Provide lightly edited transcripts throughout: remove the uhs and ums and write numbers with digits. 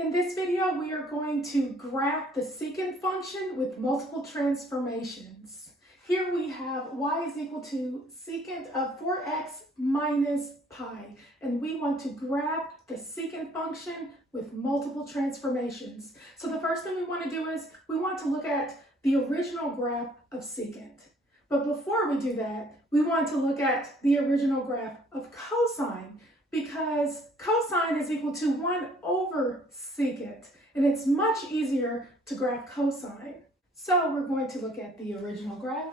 In this video, we are going to graph the secant function with multiple transformations. Here we have y is equal to secant of 4x minus pi, and we want to graph the secant function with multiple transformations. So the first thing we want to do is we want to look at the original graph of secant. But before we do that, we want to look at the original graph of cosine, because cosine is equal to 1 over secant, and it's much easier to graph cosine. So we're going to look at the original graph.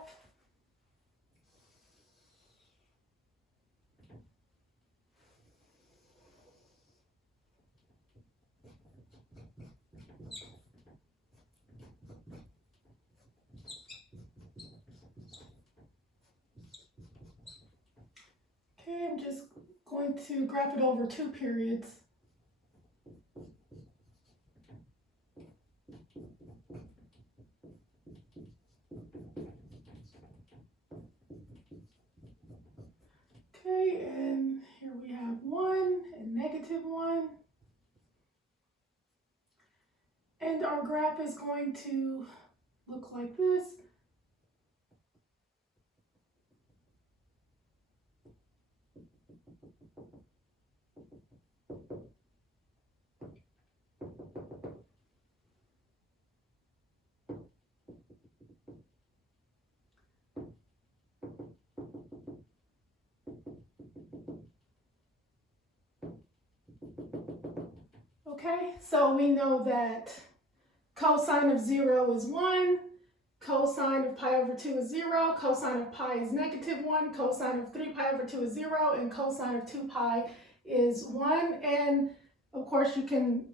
Okay, I'm just going to graph it over 2 periods. Okay, and here we have 1 and negative 1. And our graph is going to look like this. Okay, so we know that cosine of 0 is 1, cosine of pi over 2 is 0, cosine of pi is negative 1, cosine of 3 pi over 2 is 0, and cosine of 2 pi is 1. And of course you can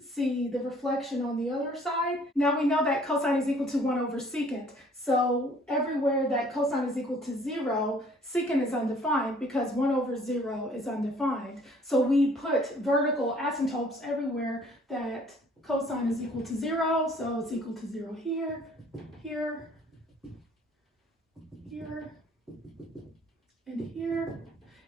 see the reflection on the other side. Now we know that cosine is equal to 1 over secant. So everywhere that cosine is equal to 0, secant is undefined because 1 over 0 is undefined. So we put vertical asymptotes everywhere that cosine is equal to 0. So it's equal to 0 here, here, here, and here.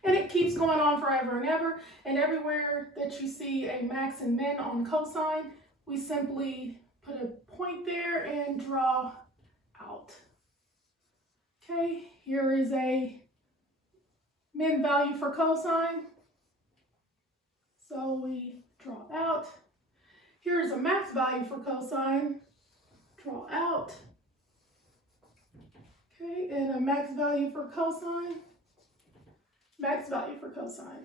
And it keeps going on forever and ever. And everywhere that you see a max and min on cosine, we simply put a point there and draw out. Okay, here is a min value for cosine. So we draw out. Here is a max value for cosine. Draw out. Okay, and a max value for cosine. Max value for cosine.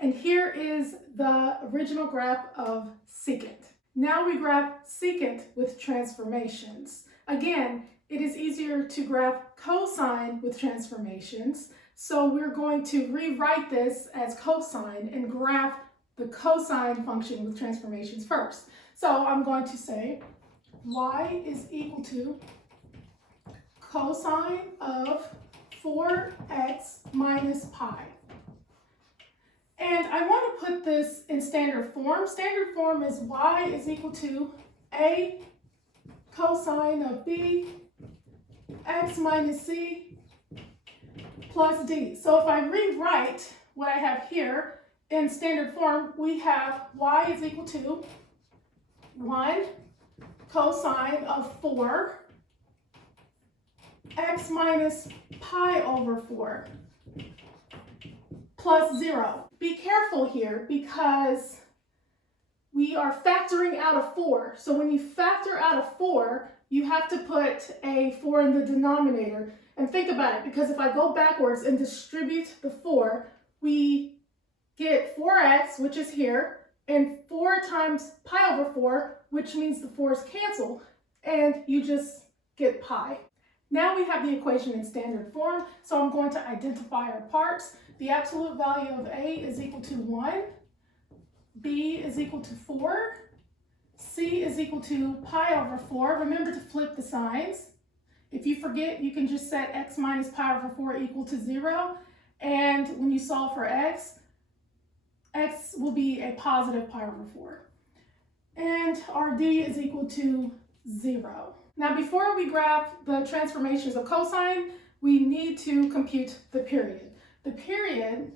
And here is the original graph of secant. Now we graph secant with transformations. Again, it is easier to graph cosine with transformations, so we're going to rewrite this as cosine and graph the cosine function with transformations first. So I'm going to say y is equal to cosine of 4x minus pi. And I want to put this in standard form. Standard form is y is equal to a cosine of b x minus c plus d. So if I rewrite what I have here in standard form, we have y is equal to 1 cosine of 4 x minus pi over 4 plus 0. Be careful here because we are factoring out a 4. So when you factor out a 4, you have to put a 4 in the denominator. And think about it, because if I go backwards and distribute the 4, we get 4x, which is here, and 4 times pi over 4, which means the 4's cancel, and you just get pi. Now we have the equation in standard form, so I'm going to identify our parts. The absolute value of A is equal to 1, B is equal to 4, C is equal to pi over 4. Remember to flip the signs. If you forget, you can just set x minus pi over 4 equal to 0, and when you solve for x will be a positive pi over 4. And our D is equal to 0. Now, before we graph the transformations of cosine, we need to compute the period. The period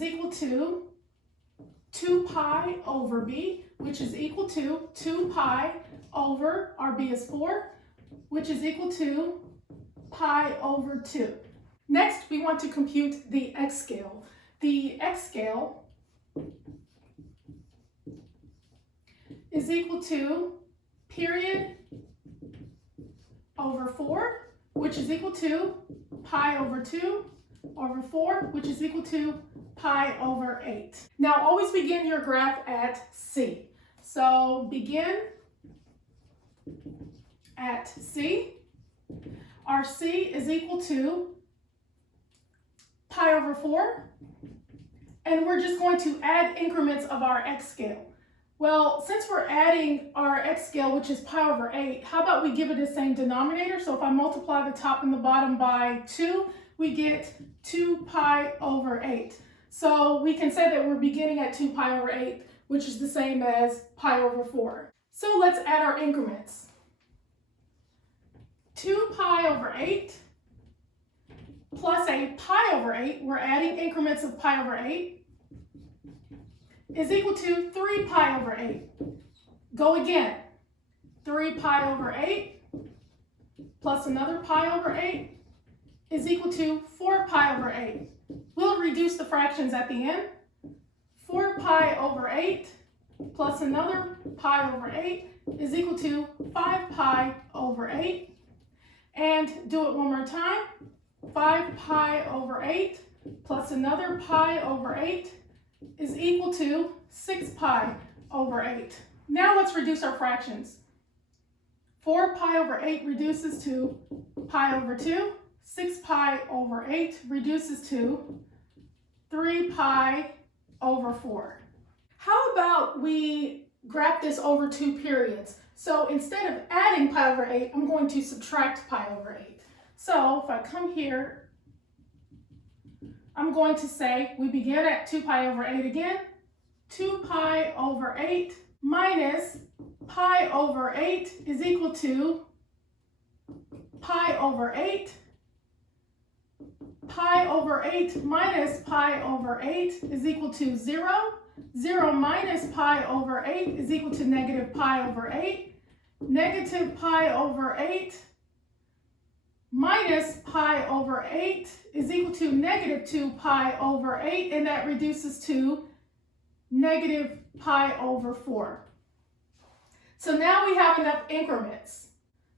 is equal to 2 pi over b, which is equal to 2 pi over, our b is 4, which is equal to pi over 2. Next, we want to compute the x-scale. The x-scale is equal to period over 4, which is equal to pi over 2 over 4, which is equal to pi over 8. Now, always begin your graph at C. So begin at C. Our C is equal to pi over 4, and we're just going to add increments of our x-scale. Well, since we're adding our x-scale, which is pi over 8, how about we give it the same denominator? So if I multiply the top and the bottom by 2, we get 2 pi over 8. So we can say that we're beginning at 2 pi over 8, which is the same as pi over 4. So let's add our increments. 2 pi over 8 plus a pi over 8, we're adding increments of pi over 8, is equal to 3 pi over 8. Go again. 3 pi over 8 plus another pi over 8 is equal to 4 pi over 8. We'll reduce the fractions at the end. 4 pi over 8 plus another pi over 8 is equal to 5 pi over 8. And do it one more time. 5 pi over 8 plus another pi over 8 is equal to 6 pi over 8. Now let's reduce our fractions. 4 pi over 8 reduces to pi over 2. 6 pi over 8 reduces to 3 pi over 4. How about we graph this over 2 periods? So instead of adding pi over 8, I'm going to subtract pi over 8. So if I come here, I'm going to say we begin at 2 pi over 8 again. 2 pi over 8 minus pi over 8 is equal to pi over 8. Pi over 8 minus pi over 8 is equal to 0. 0 minus pi over 8 is equal to negative pi over 8. Negative pi over 8 minus pi over 8 is equal to negative 2 pi over 8, and that reduces to negative pi over 4. So now we have enough increments.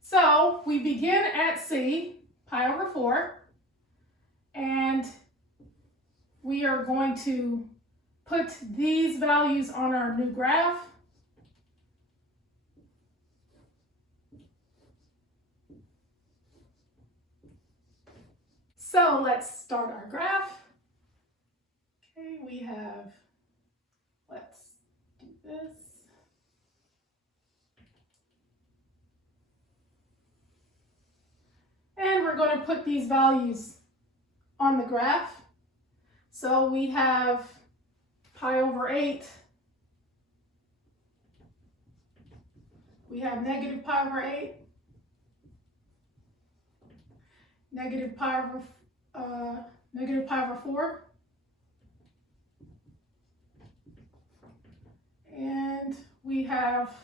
So we begin at C, pi over 4, and we are going to put these values on our new graph. So let's start our graph. Okay, we have, let's do this. And we're going to put these values on the graph. So we have pi over 8. We have negative pi over 8. Negative pi over 4. And we have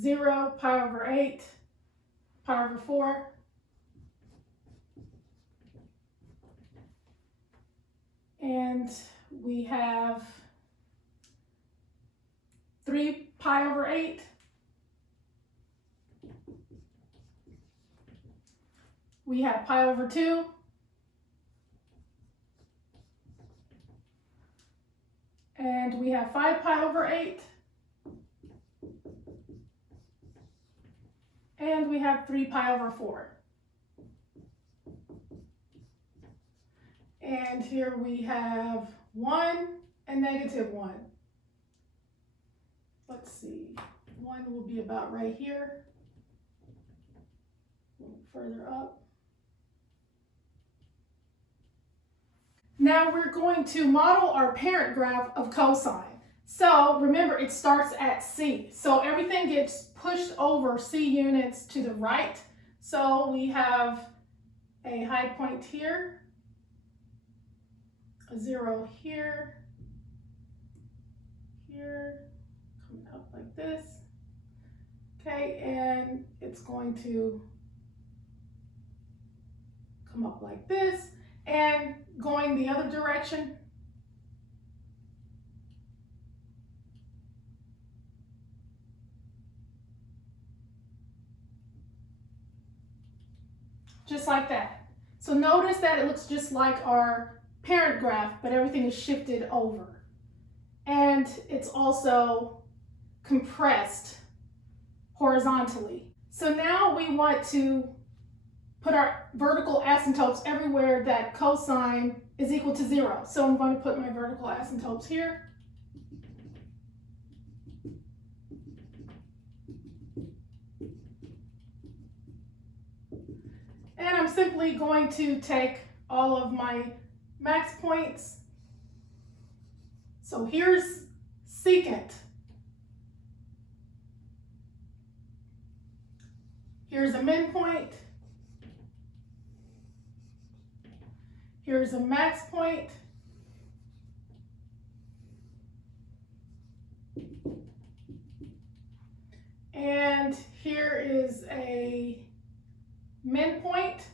0 pi over 8, pi over 4. And we have 3 pi over 8. We have pi over 2. And we have 5 pi over 8. And we have 3 pi over 4. And here we have 1 and negative 1. Let's see, 1 will be about right here. A little further up. Now we're going to model our parent graph of cosine. So remember, it starts at C. So everything gets pushed over C units to the right. So we have a high point here. a 0 here, coming up like this. Okay, and it's going to come up like this, and going the other direction. Just like that. So notice that it looks just like our parent graph, but everything is shifted over. And it's also compressed horizontally. So now we want to put our vertical asymptotes everywhere that cosine is equal to 0. So I'm going to put my vertical asymptotes here. And I'm simply going to take all of my max points. So here's secant. Here's a min point. Here's a max point. And here is a min point.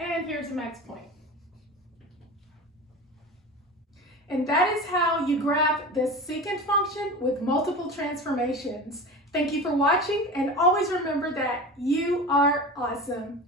And here's a max point. And that is how you graph the secant function with multiple transformations. Thank you for watching, and always remember that you are awesome.